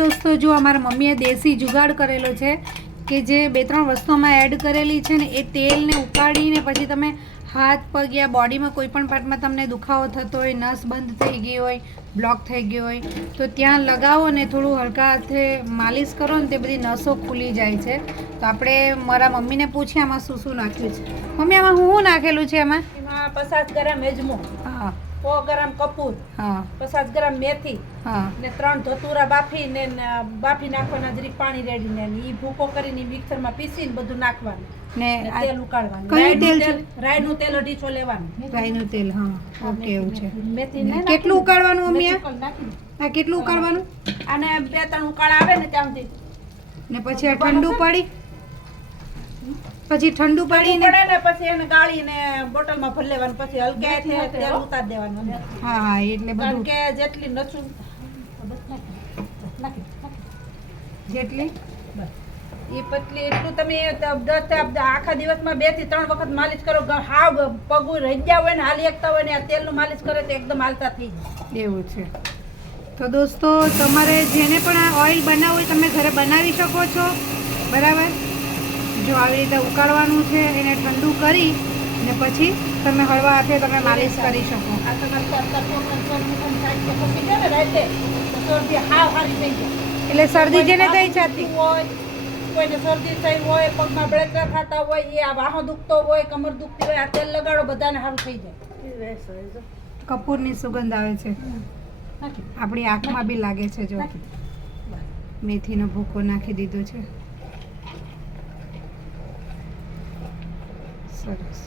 દોસ્તો જો અમારા મમ્મીએ દેશી જુગાડ કરેલો છે કે જે 2-3 વસ્તુમાં એડ કરેલી છે ને એ તેલને ઉકાળીને પછી તમે હાથ પગ યા બોડીમાં કોઈ પણ પાર્ટમાં તમને દુખાવો થતો હોય, નસ બંધ થઈ ગઈ હોય, બ્લોક થઈ ગયો હોય તો ત્યાં લગાવો ને થોડું હલકા હાથે માલિશ કરો ને તે બધી નસો ખુલી જાય છે. તો આપણે મારા મમ્મીને પૂછીએ આમાં શું શું નાખ્યું છે. મમ્મી આમાં શું નાખેલું છે? એમાં 50 ગ્રામ અજમો, હા 100 ગ્રામ કપૂર, હા 50 ગ્રામ મેથી હા ને 3 ધતુરા બાફીને બાફી નાખવાના, જરીક પાણી રેડીને ઈ ભૂકો કરીને મિક્સરમાં પીસીને બધું નાખવાનું ને તેલ ઉકાળવાનું. કયું તેલ છે? રાઈનું તેલ 150 લેવાનું. રાઈનું તેલ, હા ઓકે એવું છે. મેથી ને કેટલું ઉકાળવાનું મમ્મી? નાખી આ કેટલું ઉકાળવાનું? આને 2-3 ઉકાળા આવે ને ત્યાં સુધી ને પછી આ ઠંડુ પાડી પાડીને પડે ને પછી એને ગાળીને બોટલમાં ભરી લેવાનું. પછી હલકેથી તેલ ઉતાર દેવાનું. હા હા એટલે કારણ બધું કે જેટલી નચું જેટલી એ પતલી એટલું તમે આખા દિવસમાં 2 થી 3 વખત માલિશ કરો. હાવ પગ રહી ગયા હોય ને હાલી એકતા હોય ને આ તેલનું માલિશ કરે તો એકદમ હાલતા થઈ જાય. એવું છે. તો દોસ્તો તમારે જેને પણ આ ઓઇલ બનાવવું હોય તમે ઘરે બનાવી શકો છો, બરાબર. જો આવી રીતે ઉકાળવાનું છે, એને ઠંડુ કરી ને પછી તમે હળવા હાથે તમે માલિશ કરી શકો. આ તમારે રાતે શરદી હાવ હારી થઈ જાય. એટલે શરદી જેને થઈ જતી હોય, કોઈને શરદી થઈ હોય, પગમાં બળતરા થતા હોય, એ આ વાહો દુખતો હોય, કમર દુખતી હોય, આ તેલ લગાડો બધાને સારું થઈ જાય. કપૂરની સુગંધ આવે છે, આપણી આંખમાં બી લાગે છે. જો મેથીનો ભૂકો નાખી દીધો છે, સરસ.